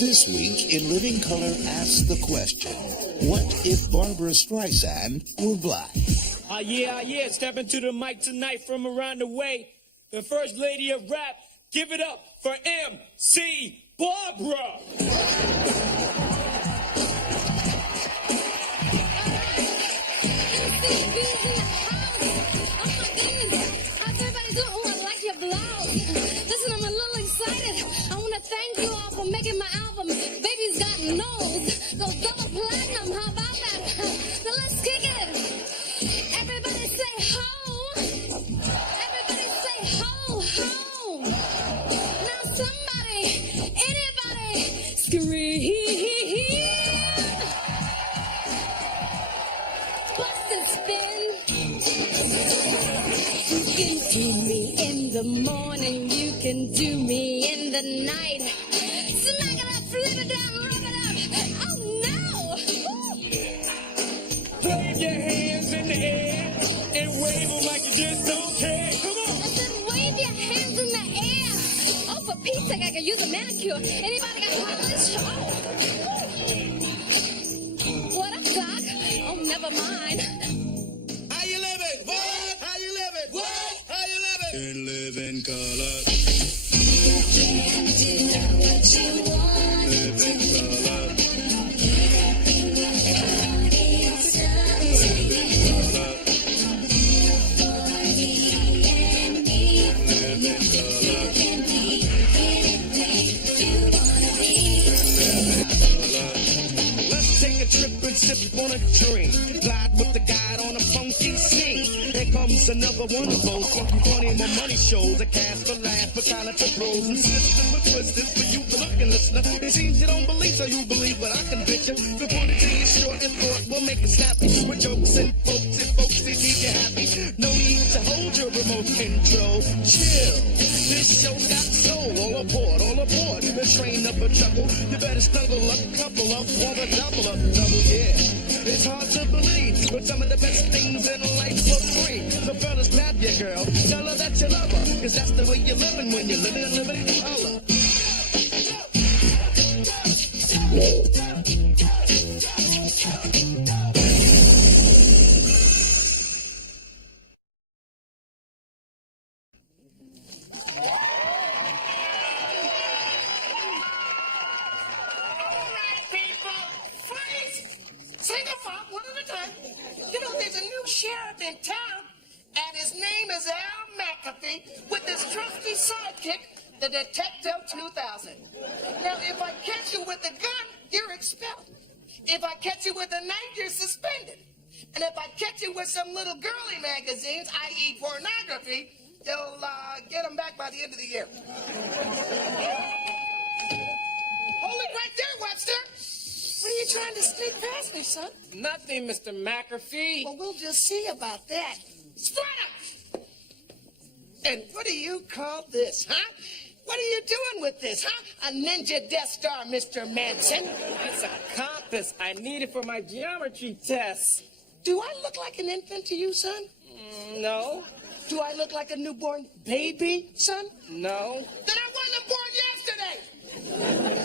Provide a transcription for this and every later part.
This week in Living Color asks the question, what if Barbara Streisand were black? Yeah, stepping to the mic tonight from around the way. The first lady of rap, give it up for MC Barbara. Listen, I'm a little excited. I want to thank you all for making my album, Baby's Got Nose, go double platinum. How about that? Now let's kick it. Everybody say ho. Everybody say ho, ho. Now somebody, anybody, scream. Bust a spin. You can do me in the morning, you can do me in the night. Smack it up, flip it down, rub it up. Oh no! Wave your hands in the air and wave them like you just don't care. Come on! I said wave your hands in the air. Oh, for Pete's sake, I could use a manicure. Anybody got cartilage? Oh. What up, Doc? Oh, never mind. How you living? What? How you living? What? How you living? In living color. You can do what you want to do. Everything you want is done to you. For me and me, you can be anything you wanna be. Let's take a trip and sip on a drink. Glide with the guide on a funky scene. Here comes another one of those funky, funny, more money shows. A cast for laughs, for talented pros and system with twisters for you to look and listen. It seems you don't believe, so you believe, but I can bet you. The point to you short and thought will make it snappy. With jokes and folks, they keep you happy. No need to hold your remote control. Chill. This show got soul. All aboard, all aboard. The train up a chuckle. You better snuggle up, couple up, or the double up, double, yeah. It's hard to believe, but some of the best things in life for free. So fellas, grab your girl, tell her that you love her, cause that's the way you're living when you're living in color. Sing them up one at a time. You know, there's a new sheriff in town, and his name is Al McAfee, with his trusty sidekick, the Detective 2000. Now, if I catch you with a gun, you're expelled. If I catch you with a knife, you're suspended. And if I catch you with some little girly magazines, i.e. pornography, they'll get them back by the end of the year. Hold it right there, Webster. What are you trying to sneak past me, son? Nothing, Mr. McAfee. Well, we'll just see about that. Straight up! And what do you call this, huh? What are you doing with this, huh? A ninja Death Star, Mr. Manson. It's a compass I needed for my geometry test. Do I look like an infant to you, son? No. Do I look like a newborn baby, son? No. Then I wasn't born yesterday!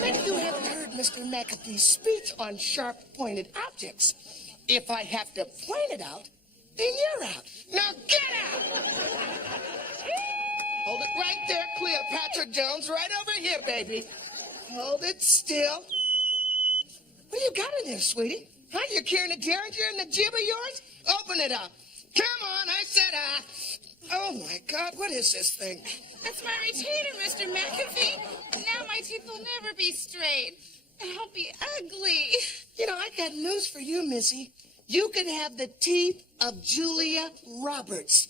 Maybe you haven't heard Mr. McAfee's speech on sharp-pointed objects. If I have to point it out, then you're out. Now get out! Hold it right there, Cleopatra Jones. Right over here, baby. Hold it still. What do you got in there, sweetie? Huh? You carrying a derringer in the jib of yours? Open it up. Come on, I said, oh, my God, what is this thing? That's my retainer, Mr. McAfee. Now my teeth will never be straight. I'll be ugly. You know, I got news for you, Missy. You could have the teeth of Julia Roberts,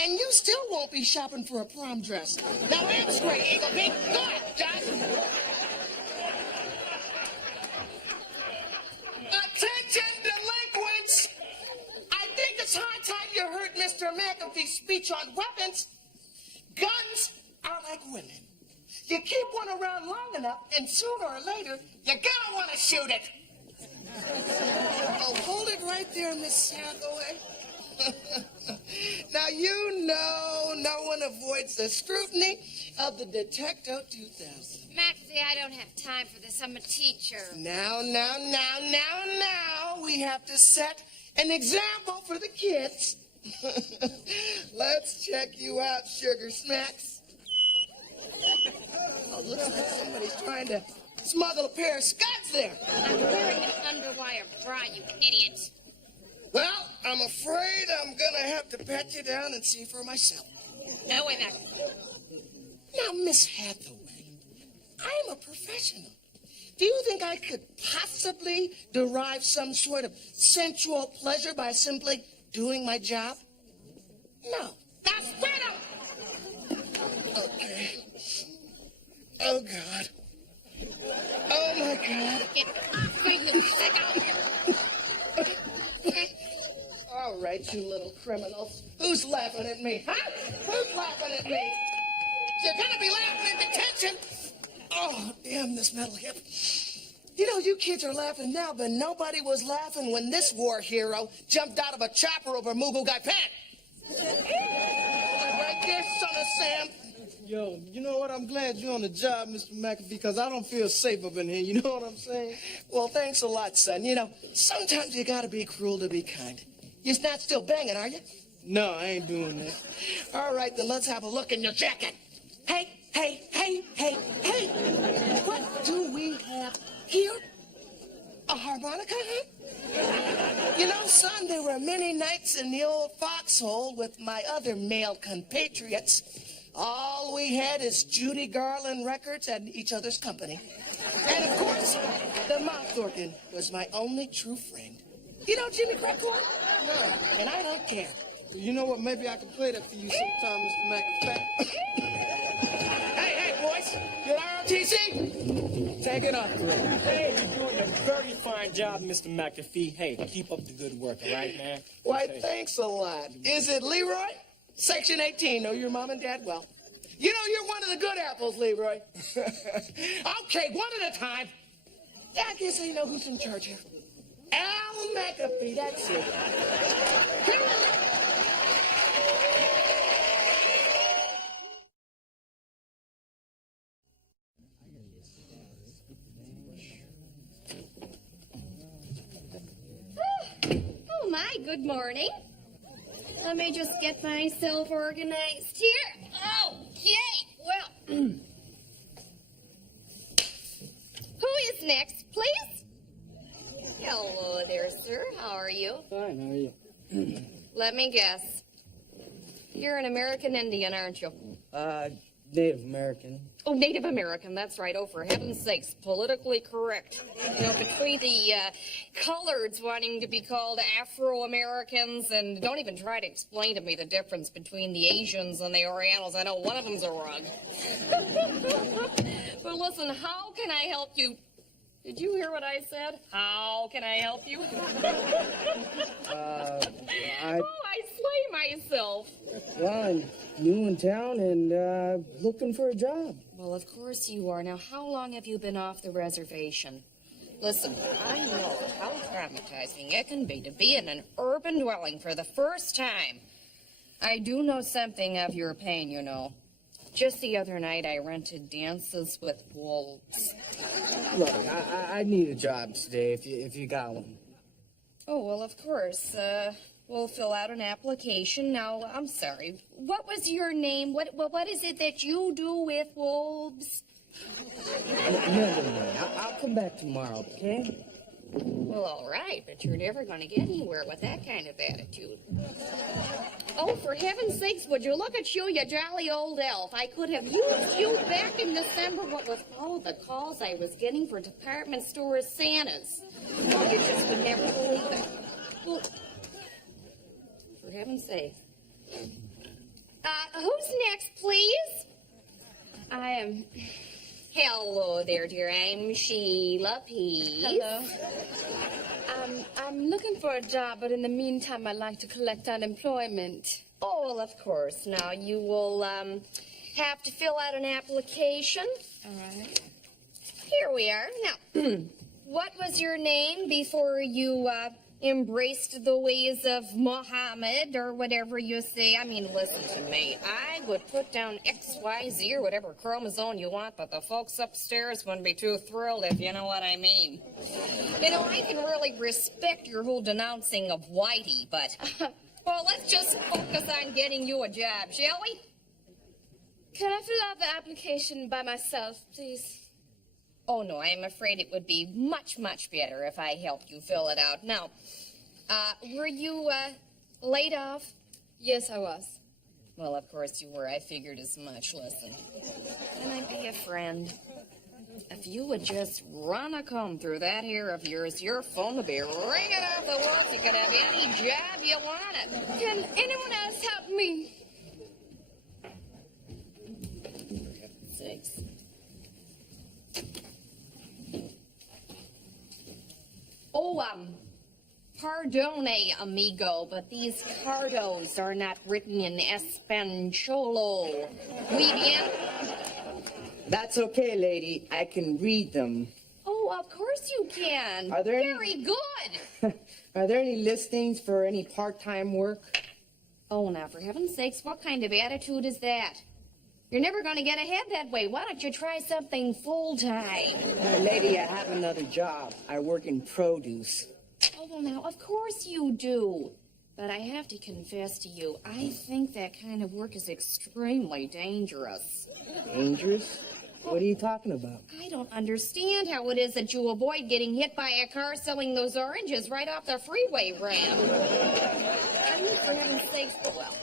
and you still won't be shopping for a prom dress. Now, aim straight, Eagle Pink. Go ahead, Josh. Attention, delinquents. I think it's high time you heard Mr. McAfee's speech on weapons. Guns are like women. You keep one around long enough, and sooner or later, you're gonna want to shoot it. Oh, hold it right there, Miss Hathaway. Now, you know no one avoids the scrutiny of the Detecto 2000. Maxie, I don't have time for this. I'm a teacher. Now, we have to set an example for the kids. Let's check you out, Sugar Smacks. Oh, looks like somebody's trying to smuggle a pair of scuds there. I'm wearing an underwire bra, you idiot. Well, I'm afraid I'm gonna have to pat you down and see for myself. No way back. Now, Miss Hathaway, I'm a professional. Do you think I could possibly derive some sort of sensual pleasure by simply doing my job? No. Now, spread up! Okay. Oh, God. Oh, my God. Get off me, you sicko. All right, you little criminals. Who's laughing at me, huh? Who's laughing at me? You're gonna be laughing in detention. Oh, damn this metal hip. You know, you kids are laughing now, but nobody was laughing when this war hero jumped out of a chopper over Mughal Guy Pan. Right there, son of Sam. Yo, you know what? I'm glad you're on the job, Mr. McAfee, because I don't feel safe up in here. You know what I'm saying? Well, thanks a lot, son. You know, sometimes you gotta be cruel to be kind. You're not still banging, are you? No, I ain't doing that. All right, then let's have a look in your jacket. Hey. What do we have here? A harmonica, huh? You know, son, there were many nights in the old foxhole with my other male compatriots. All we had is Judy Garland records and each other's company. And, of course, the mouth organ was my only true friend. You know Jimmy Crackcorn? No, and I don't care. You know what? Maybe I can play that for you sometime, Mr. McAfee. Hey, boys, you ROTC? Take it up. Hey, you're doing a very fine job, Mr. McAfee. Hey, keep up the good work, all right, man? Why, thanks a lot. Is it Leroy? Section 18. Know your mom and dad well. You know, you're one of the good apples, Leroy. Okay, one at a time. I guess I know who's in charge here. Al McAfee, that's it. Here we go. Oh, my, good morning. Let me just get myself organized here. Okay, well. Who is next, please? Hello there, sir. How are you? Fine, how are you? Let me guess. You're an American Indian, aren't you? Native American. Oh, Native American, that's right. Oh, for heaven's sakes, politically correct. You know, between the coloreds wanting to be called Afro-Americans, and don't even try to explain to me the difference between the Asians and the Orientals. I know one of them's a rug. But listen, how can I help you? Did you hear what I said? How can I help you? Oh, I slay myself. Well, I'm new in town and looking for a job. Well, of course you are. Now, how long have you been off the reservation? Listen, I know how traumatizing it can be to be in an urban dwelling for the first time. I do know something of your pain, you know. Just the other night, I rented dances with wolves. Look, I need a job today if you got one. Oh, well, of course. We'll fill out an application. Now, I'm sorry. What was your name? What is it that you do with wolves? Never mind. I'll come back tomorrow, okay? Well, all right, but you're never going to get anywhere with that kind of attitude. Oh, for heaven's sakes, would you look at you, you jolly old elf. I could have used you back in December, what with all the calls I was getting for department store Santas. Oh, you just would never believe it. Well, for heaven's sake. Who's next, please? I am... Hello there, dear. I'm Sheila Pease. Hello. I'm looking for a job, but in the meantime, I'd like to collect unemployment. Oh, well, of course. Now, you will have to fill out an application. All right. Here we are. Now, what was your name before you embraced the ways of Muhammad or whatever you say. I mean, listen to me. I would put down XYZ or whatever chromosome you want, but the folks upstairs wouldn't be too thrilled, if you know what I mean. You know, I can really respect your whole denouncing of Whitey, but, well, let's just focus on getting you a job, shall we? Can I fill out the application by myself, please? Oh, no, I'm afraid it would be much, much better if I helped you fill it out. Now, were you, laid off? Yes, I was. Well, of course you were. I figured as much. Listen, can I be a friend? If you would just run a comb through that hair of yours, your phone would be ringing off the walls. You could have any job you wanted. Can anyone else help me? Six. Oh, pardone, amigo, but these cardos are not written in Español. Muy bien? That's okay, lady. I can read them. Oh, of course you can. Are there any- Very good. Are there any listings for any part-time work? Oh, now, for heaven's sakes, what kind of attitude is that? You're never going to get ahead that way. Why don't you try something full-time? Lady, I have another job. I work in produce. Oh, well, now, of course you do. But I have to confess to you, I think that kind of work is extremely dangerous. Dangerous? What are you talking about? I don't understand how it is that you avoid getting hit by a car selling those oranges right off the freeway ramp. I mean, for heaven's sakes, well,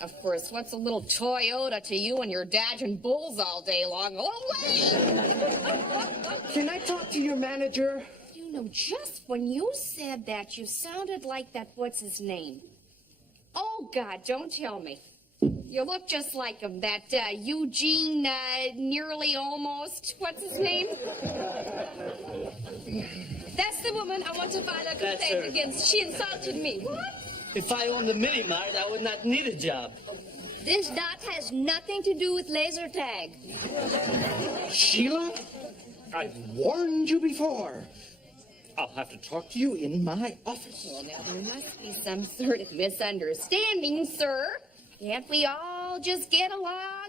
of course, what's a little Toyota to you when you're dodging bulls all day long? Oh, wait! Can I talk to your manager? You know, just when you said that, you sounded like that, what's his name? Oh, God, don't tell me. You look just like him, that Eugene, nearly almost, what's his name? That's the woman I want to file a complaint against. She insulted me. What? If I owned the mini mart, I would not need a job. This dot has nothing to do with laser tag. Sheila, I've warned you before. I'll have to talk to you in my office. Well, now, there must be some sort of misunderstanding, sir. Can't we all just get along?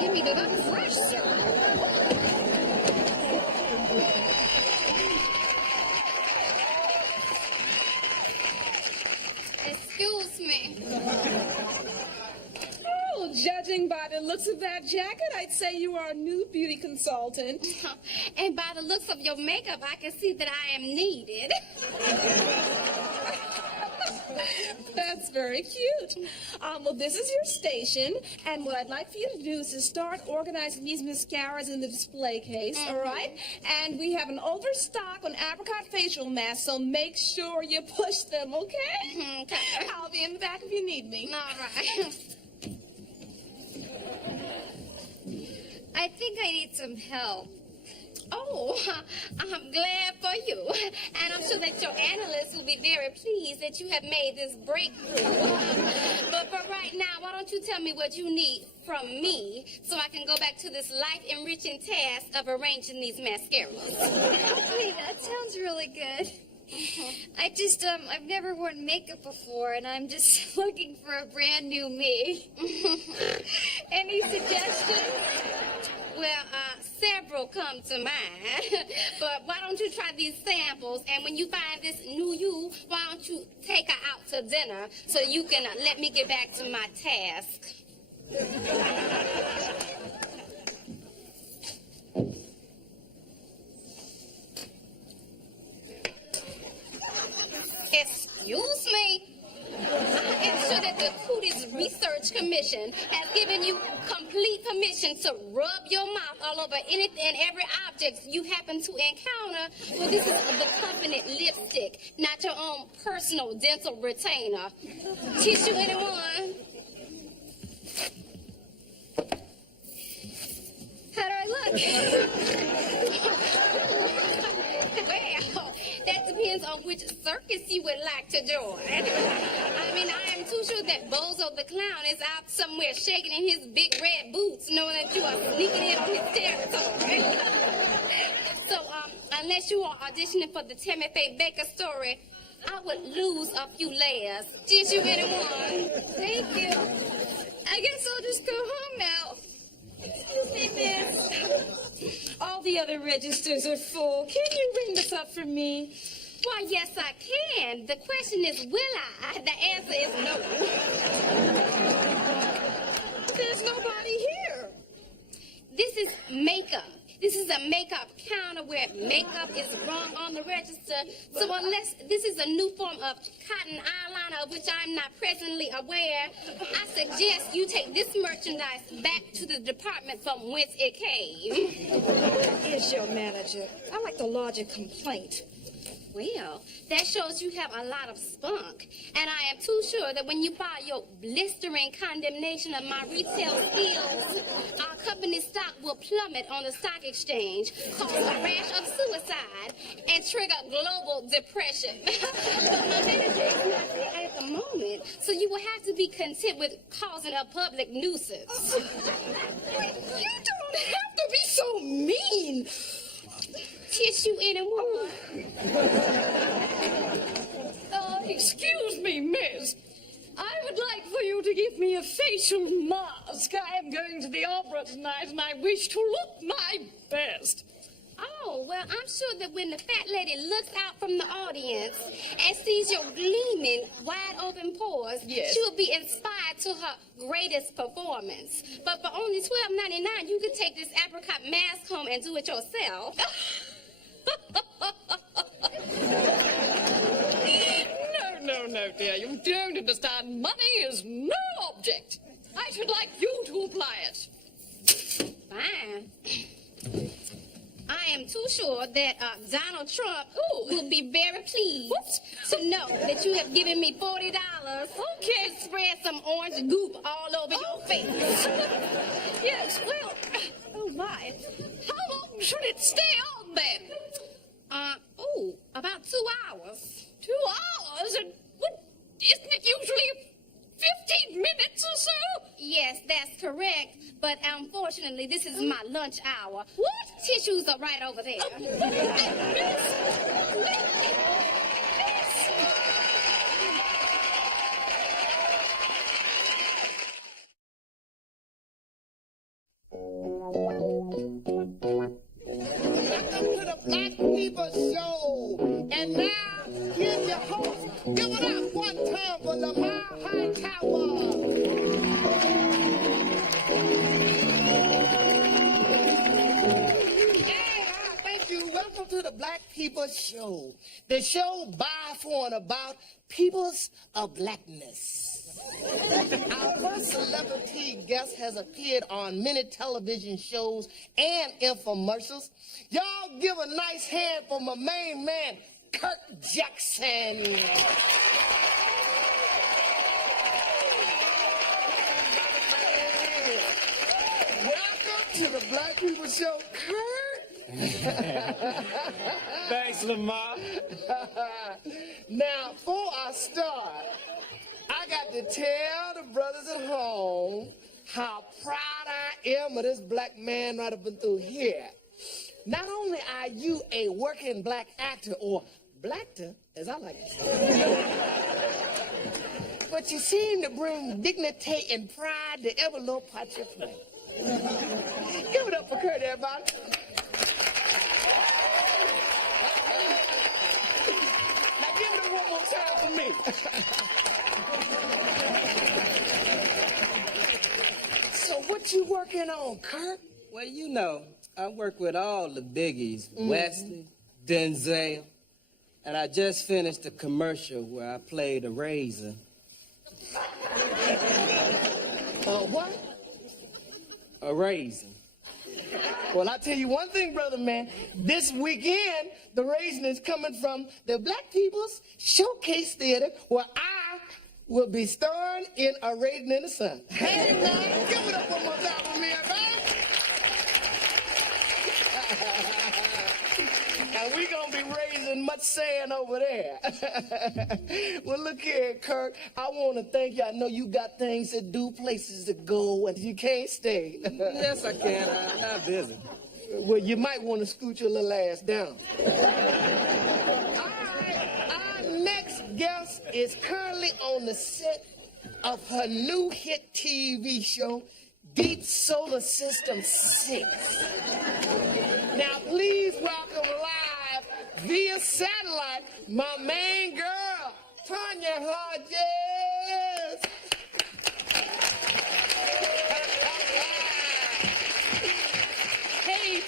Give me the fresh, sir. Excuse me. Oh, judging by the looks of that jacket, I'd say you are a new beauty consultant. And by the looks of your makeup, I can see that I am needed. That's very cute. Well, this is your station, and what I'd like for you to do is to start organizing these mascaras in the display case, all right? And we have an overstock on apricot facial masks, so make sure you push them, okay? Okay. I'll be in the back if you need me. All right. I think I need some help. Oh, I'm glad for you. And I'm sure that your analysts will be very pleased that you have made this breakthrough. But for right now, why don't you tell me what you need from me so I can go back to this life-enriching task of arranging these mascaras? Hey, that sounds really good. I've never worn makeup before, and I'm just looking for a brand new me. Any suggestions? Well, several come to mind. But why don't you try these samples, and when you find this new you, why don't you take her out to dinner so you can let me get back to my task? Excuse me? I am sure that the Cooties Research Commission has given you complete permission to rub your mouth all over anything and every object you happen to encounter. Well, this is the company lipstick, not your own personal dental retainer. Tissue, anyone? How do I look? Well, that depends on which circus you would like to join. I mean, I am too sure that Bozo the Clown is out somewhere shaking in his big red boots, knowing that you are sneaking in on his territory. So, unless you are auditioning for the Tammy Faye Baker story, I would lose a few layers. Did you, anyone? Thank you. I guess I'll just go home now. Excuse me, miss. All the other registers are full. Can you ring this up for me? Why, yes, I can. The question is, will I? The answer is no. There's nobody here. This is makeup. This is a makeup counter where makeup is rung on the register. So unless this is a new form of cotton eyeliner of which I'm not presently aware, I suggest you take this merchandise back to the department from whence it came. Where is your manager? I'd like to lodge a complaint. Well, that shows you have a lot of spunk. And I am too sure that when you file your blistering condemnation of my retail skills, our company's stock will plummet on the stock exchange, cause a rash of suicide, and trigger global depression. But my manager is not there at the moment, so you will have to be content with causing a public nuisance. You don't have to be so mean. Tissue anymore? Excuse me, miss. I would like for you to give me a facial mask. I am going to the opera tonight, and I wish to look my best. Oh, well, I'm sure that when the fat lady looks out from the audience and sees your gleaming, wide-open pores, yes, she will be inspired to her greatest performance. But for only $12.99, you could take this apricot mask home and do it yourself. No, dear, you don't understand. Money is no object. I should like you to apply it. Fine. I am too sure that Donald Trump will be very pleased to know that you have given me $40 to spread some orange goop all over your face. Yes, well, oh my. How long should it stay on then? About 2 hours. 2 hours? And isn't it usually 15 minutes or so? Yes, that's correct. But unfortunately, this is my lunch hour. What? Tissues are right over there. Welcome to the Black People Show. And now, here's your host. Give it up one time for Lamar Hightower. Yeah, thank you. Welcome to the Black People Show. The show by, for, and about peoples of blackness. Our first celebrity guest has appeared on many television shows and infomercials. Y'all give a nice hand for my main man, Kirk Jackson. Welcome to the Black People Show, Kirk. Thanks, Lamar. Now, before I start, I got to tell the brothers at home how proud I am of this black man right up and through here. Not only are you a working black actor, or blackter, as I like to say, but you seem to bring dignity and pride to every little part you play. Give it up for Kurt, everybody. Now give it up one more time for me. So what you working on, Kurt? Well, you know, I work with all the biggies, Wesley, Denzel, and I just finished a commercial where I played a raisin. What? A raisin. Well, I tell you one thing, brother man. This weekend, the raisin is coming from the Black People's Showcase Theater, where I will be starring in A Raisin in the Sun. Hey, man, give it up one more time for me, everybody. And we're going to be raising much sand over there. Well, look here, Kirk. I want to thank you. I know you got things to do, places to go, and you can't stay. Yes, I can. I'm busy. Well, you might want to scoot your little ass down. All right, our next guest is currently on the set of her new hit TV show, Deep Solar System 6. Now, please welcome live via satellite my main girl, Tanya Hodges. Hey,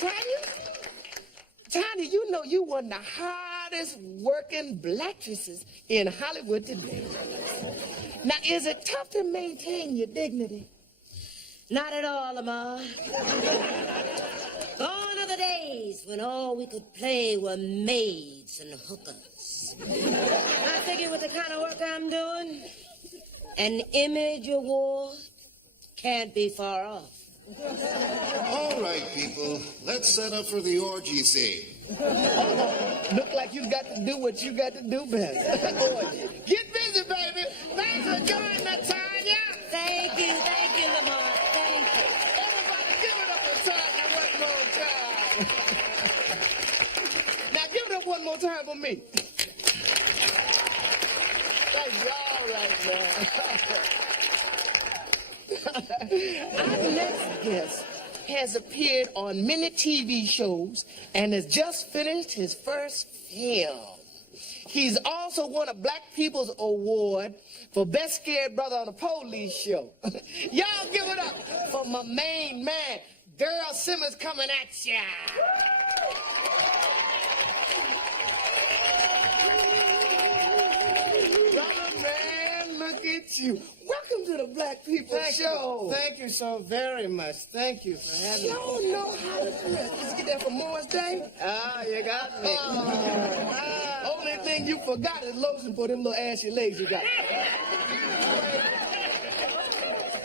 Tanya, you know you one of the hardest working blackstresses in Hollywood today. Now, is it tough to maintain your dignity? Not at all, Lamar. Gone are the days when all we could play were maids and hookers. I figure with the kind of work I'm doing, an image award can't be far off. All right, people, let's set up for the orgy scene. Look like you got to do what you got to do best. Get busy, baby. Thanks for joining us, Tanya. Thank you, Lamar. Thank you. Everybody give it up for Tanya one more time. Now give it up one more time for me. Thank you. All right, man. Our next guest has appeared on many TV shows and has just finished his first film. He's also won a Black People's Award for Best Scared Brother on a Police Show. Y'all give it up for my main man, Daryl Simmons, coming at ya. Brother, man, look at you. Welcome to the Black People Show. Thank you so very much. Thank you for having me. Y'all know how to dress. Did you get that from Morris Day? Ah, you got me. Only thing you forgot is lotion for them little ashy legs you got.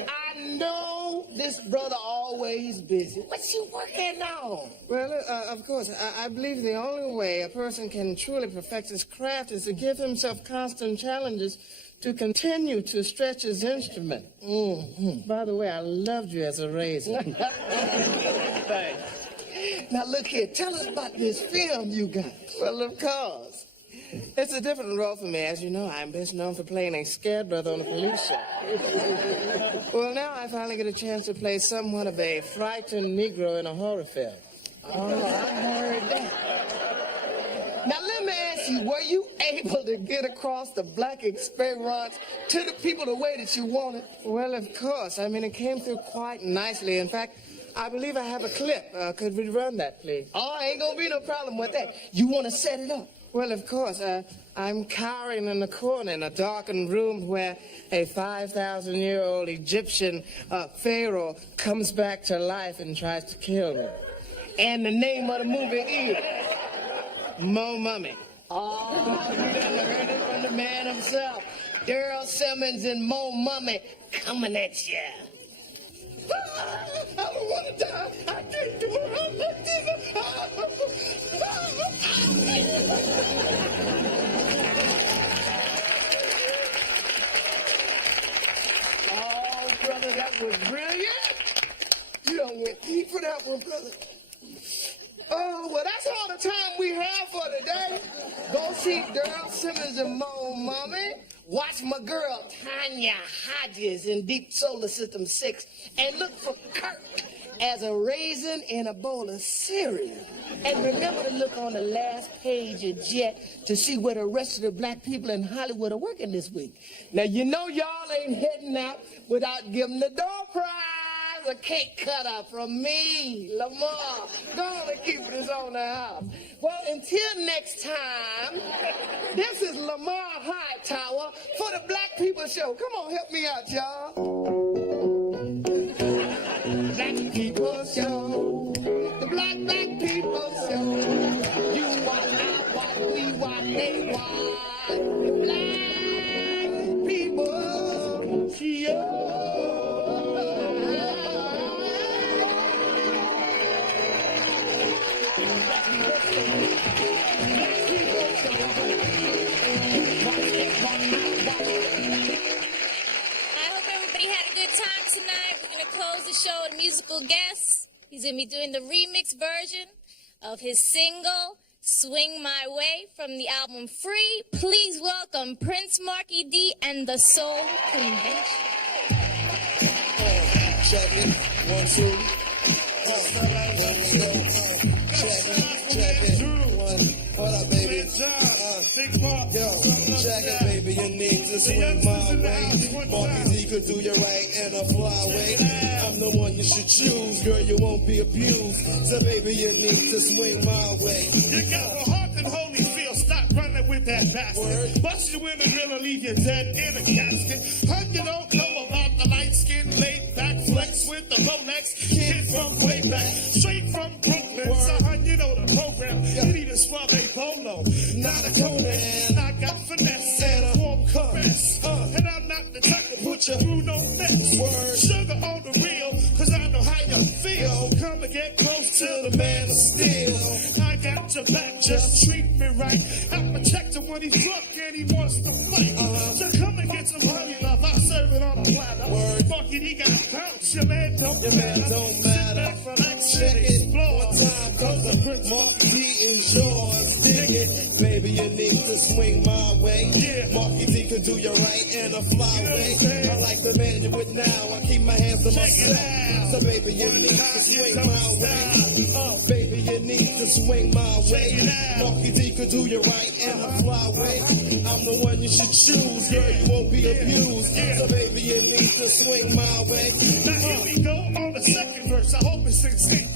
I know this brother always busy. What's he working on? Well, of course, I believe the only way a person can truly perfect his craft is to give himself constant challenges to continue to stretch his instrument. Mm-hmm. By the way, I loved you as a razor. Thanks. Now, look here. Tell us about this film you got. Well, of course. It's a different role for me. As you know, I'm best known for playing a scared brother on a police show. Well, now I finally get a chance to play somewhat of a frightened Negro in a horror film. Oh, I heard that. Now, let me ask you, were you able to get across the black experience to the people the way that you wanted? Well, of course. I mean, it came through quite nicely. In fact, I believe I have a clip. Could we run that, please? Oh, ain't gonna be no problem with that. You want to set it up? Well, of course. I'm cowering in the corner in a darkened room where a 5,000-year-old Egyptian pharaoh comes back to life and tries to kill me. And the name of the movie is? Mo Mummy. Oh, you done heard it from the man himself. Daryl Simmons and Mo Mummy coming at ya. I don't want to die. I can't do it. Oh, brother, that was brilliant. You done went deep for that one, brother. Oh, well, that's all the time we have for today. Go see Daryl Simmons and Mo Mummy. Watch my girl, Tanya Hodges, in Deep Solar System 6. And look for Kirk as a raisin in a bowl of cereal. And remember to look on the last page of Jet to see where the rest of the black people in Hollywood are working this week. Now, you know y'all ain't heading out without giving the door prize. A cake cutter from me, Lamar. Go on and keep this on the house. Well, until next time, this is Lamar Hightower for the Black People Show. Come on, help me out, y'all. Black People Show. The Black People Show. You watch, I watch, we watch, they watch. The Black People Show. I hope everybody had a good time tonight. We're going to close the show with musical guests. He's going to be doing the remix version of his single, Swing My Way, from the album Free. Please welcome Prince Marky D and the Soul Convention. Check it, 1, 2. Check it. What up, baby? Yo, check it, baby. You need to swing my way. Marky D could do you right in a flyway. I'm the one you should choose, girl. You won't be abused. So, baby, you need to swing my way. You got a heart and holy feel. Stop running with that bastard. Bust you in the grill and leave you dead in a casket. Hun, you don't know about the light skin, laid back flex with the Rolex. Kid from way back, straight from Brooklyn. So, hun, you know the program. You need a suave polo, not a Conan. I got finesse and a warm caress. And I'm not the type to put you through no mess. Sugar on the real, cause I know how you feel. Come and get close to the man of steel. I got your back, just treat me right. I protect him when he's drunk and he wants to fight. So come and get some honey love, I serve it on a platter. Marky D got bounce, your man don't matter. Sit back, relax, Check and it explore. one time, cause the Prince Marky D is yours. Dig it, baby, you need to swing my way. Marky D could do you right in a flyway. I like the man you with now, I keep my hands to myself. So baby, you need to swing my way. Baby, you need to swing my way. Marky D could do you right in a flyway. I'm the one you should choose, girl, you won't be abused. So baby, you need to swing my way. Now here we go on the second verse. I hope it's distinct.